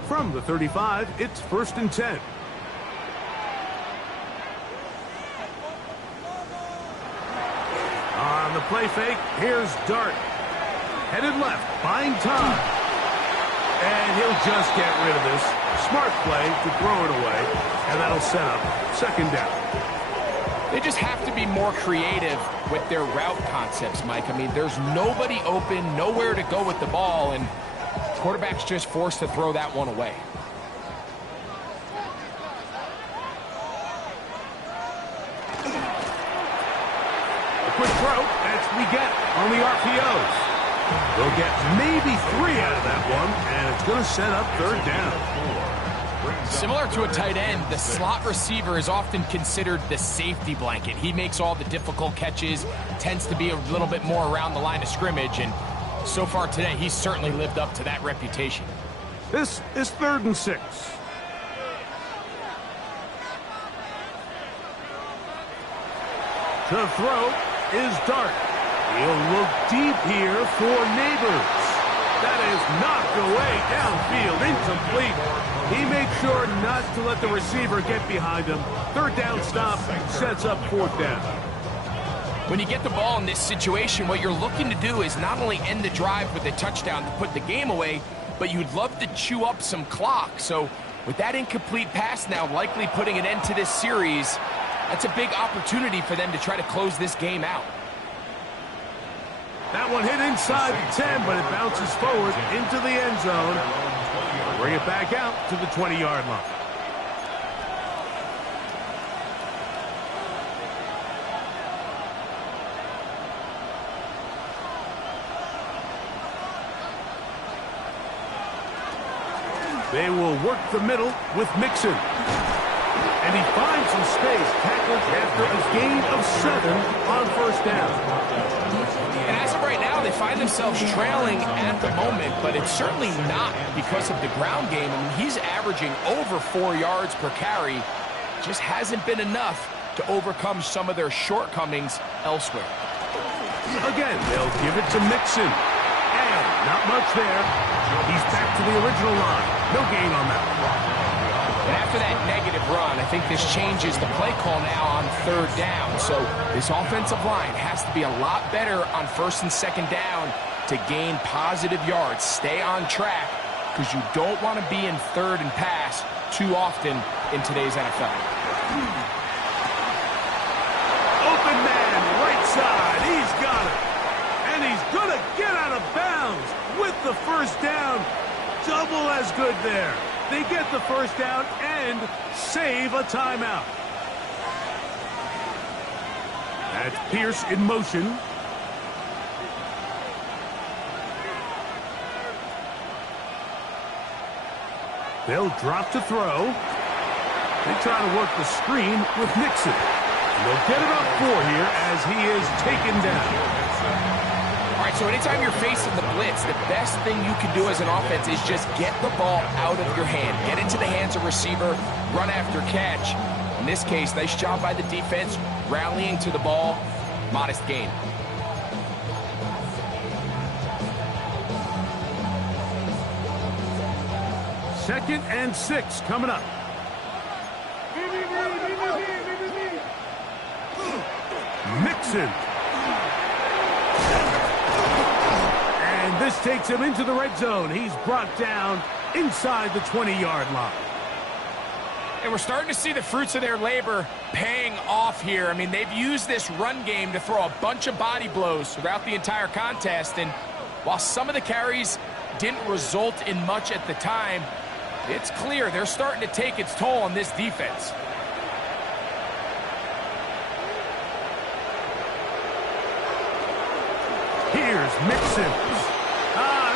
From the 35, it's 1st and 10. On the play fake, here's Dart. Headed left, buying time. And he'll just get rid of this. Smart play to throw it away. And that'll set up 2nd down. They just have to be more creative with their route concepts, Mike. I mean, there's nobody open, nowhere to go with the ball, and quarterback's just forced to throw that one away. A quick throw, that's Leggett on the RPOs. They'll get maybe 3 out of that one, and it's going to set up 3rd down. Similar to a tight end, the slot receiver is often considered the safety blanket. He makes all the difficult catches, tends to be a little bit more around the line of scrimmage, and so far today, he's certainly lived up to that reputation. This is 3rd and 6. To throw is Dart. He'll look deep here for Neighbors. That is knocked away downfield, incomplete. He makes sure not to let the receiver get behind him. 3rd down stop sets up 4th down. When you get the ball in this situation, what you're looking to do is not only end the drive with a touchdown to put the game away, but you'd love to chew up some clock. So with that incomplete pass now likely putting an end to this series, That's a big opportunity for them to try to close this game out. That one hit inside the 10, but it bounces forward into the end zone. Bring it back out to the 20-yard line. They will work the middle with Mixon. And he finds some space, tackled after a gain of 7 on first down. And as of right now, they find themselves trailing at the moment, but it's certainly not because of the ground game. I mean, he's averaging over 4 yards per carry. Just hasn't been enough to overcome some of their shortcomings elsewhere. Again, they'll give it to Mixon. And not much there. He's back to the original line. No gain on that. And after that negative run, I think this changes the play call now on third down. So this offensive line has to be a lot better on first and second down to gain positive yards. Stay on track because you don't want to be in third and pass too often in today's NFL. Open man, right side. He's got it. And he's going to get out of bounds with the first down. Double as good there. They get the first down and save a timeout. That's Pierce in motion. They'll drop to throw. They try to work the screen with Mixon. And they'll get it up 4 here as he is taken down. All right, so anytime you're facing the blitz, the best thing you can do as an offense is just get the ball out of your hand. Get into the hands of receiver, run after catch. In this case, nice job by the defense, rallying to the ball, modest gain. Second and 6 coming up. Mixon. And this takes him into the red zone. He's brought down inside the 20-yard line. And we're starting to see the fruits of their labor paying off here. I mean, they've used this run game to throw a bunch of body blows throughout the entire contest. And while some of the carries didn't result in much at the time, it's clear they're starting to take its toll on this defense. Here's Mixon.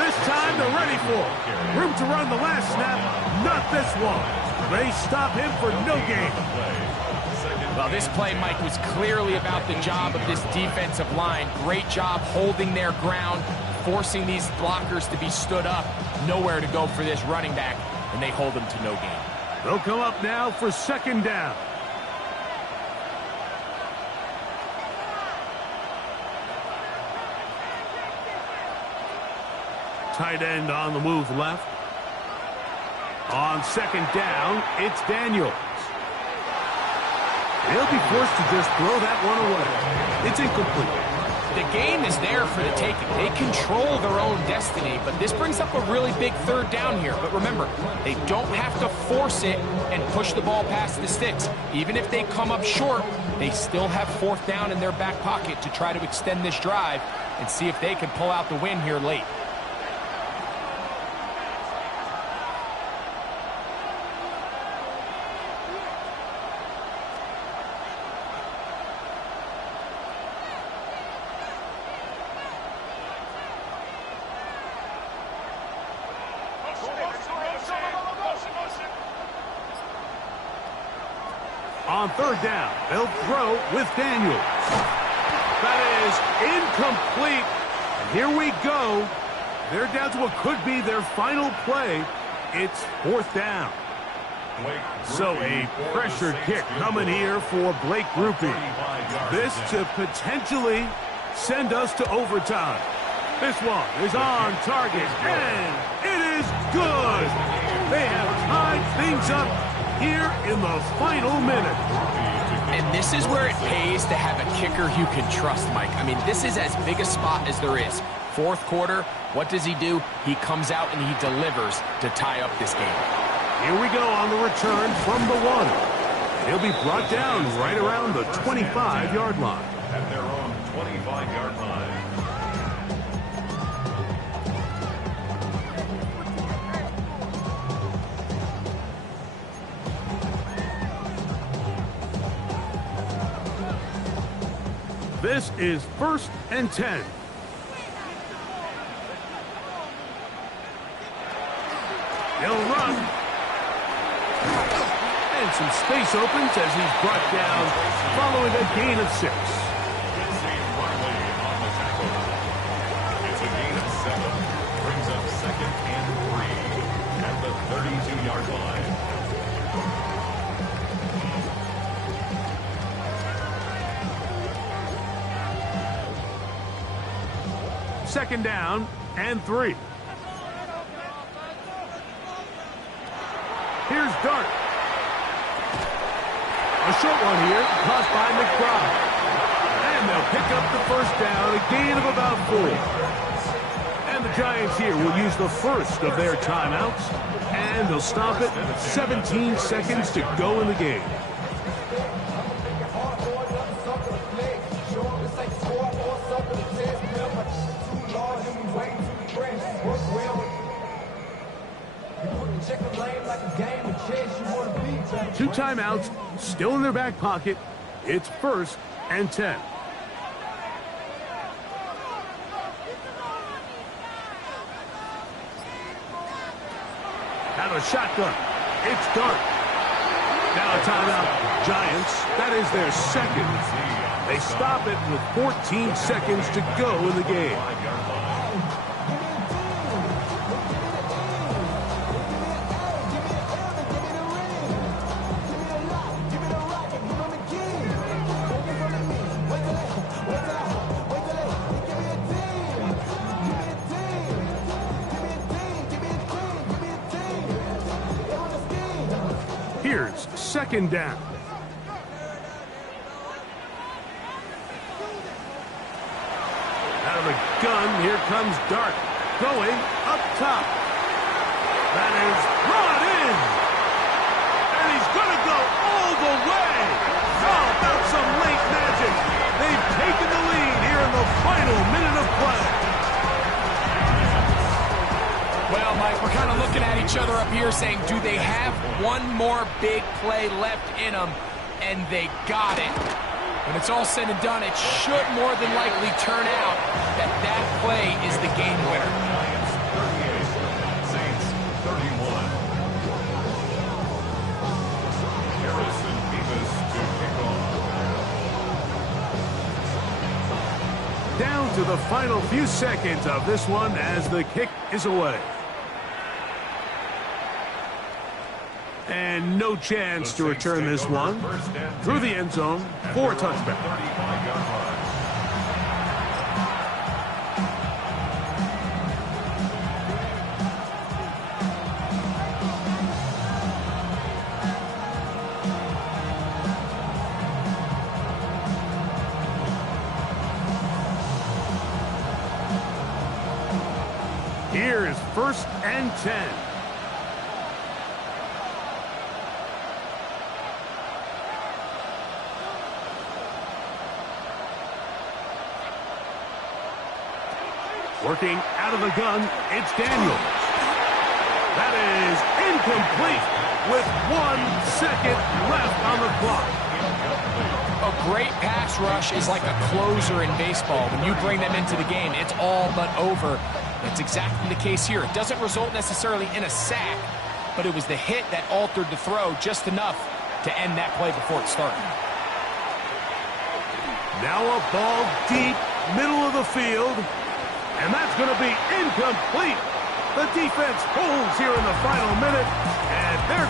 This time they're ready for it. Room to run the last snap, not this one. They stop him for no gain. Well, this play, Mike, was clearly about the job of this defensive line. Great job holding their ground, forcing these blockers to be stood up. Nowhere to go for this running back, and they hold him to no gain. They'll come up now for second down. Tight end on the move left. On second down, it's Daniels. They'll be forced to just throw that one away. It's incomplete. The game is there for the taking. They control their own destiny, but this brings up a really big third down here. But remember, they don't have to force it and push the ball past the sticks. Even if they come up short, they still have fourth down in their back pocket to try to extend this drive and see if they can pull out the win here late. On third down, they'll throw with Daniels. That is incomplete. And here we go. They're down to what could be their final play. It's fourth down. So a pressure kick coming here for Blake Grupe. This to potentially send us to overtime. This one is on target, and it is good. They have tied things up here in the final minute. And this is where it pays to have a kicker you can trust, Mike. I mean, this is as big a spot as there is. Fourth quarter, what does he do? He comes out and he delivers to tie up this game. Here we go on the return from the 1. He'll be brought down right around the 25-yard line. At their own 25-yard line. This is 1st and 10. He'll run. And some space opens as he's brought down following a gain of 6. It's a gain of 7. Brings up 2nd and 3 at the 32-yard line. Second down and 3. Here's Dart. A short one here, caught by McBride. And they'll pick up the first down, a gain of about 4. And the Giants here will use the first of their timeouts. And they'll stop it with 17 seconds to go in the game. Two timeouts still in their back pocket. It's 1st and 10. Out of a shotgun. It's Dart. Now a timeout. Giants, that is their second. They stop it with 14 seconds to go in the game. Here's 2nd down. Out of the gun, here comes Dart. Going up top. That is brought in. And he's going to go all the way. How about some late magic? They've taken the lead here in the final minute of play. Well, Mike, we're kind of looking at each other up here saying, do they have one more big play left in them? And they got it. When it's all said and done, it should more than likely turn out that that play is the game winner. Giants 38, Saints 31. Harrison Beavis to kick off. Down to the final few seconds of this one as the kick is away. And no chance to return this one through the end zone for a touchback. Here is 1st and 10. Working out of the gun, it's Daniels. That is incomplete with 1 second left on the clock. A great pass rush is like a closer in baseball. When you bring them into the game, it's all but over. That's exactly the case here. It doesn't result necessarily in a sack, but it was the hit that altered the throw just enough to end that play before it started. Now a ball deep, middle of the field. And that's going to be incomplete. The defense holds here in the final minute, and they're going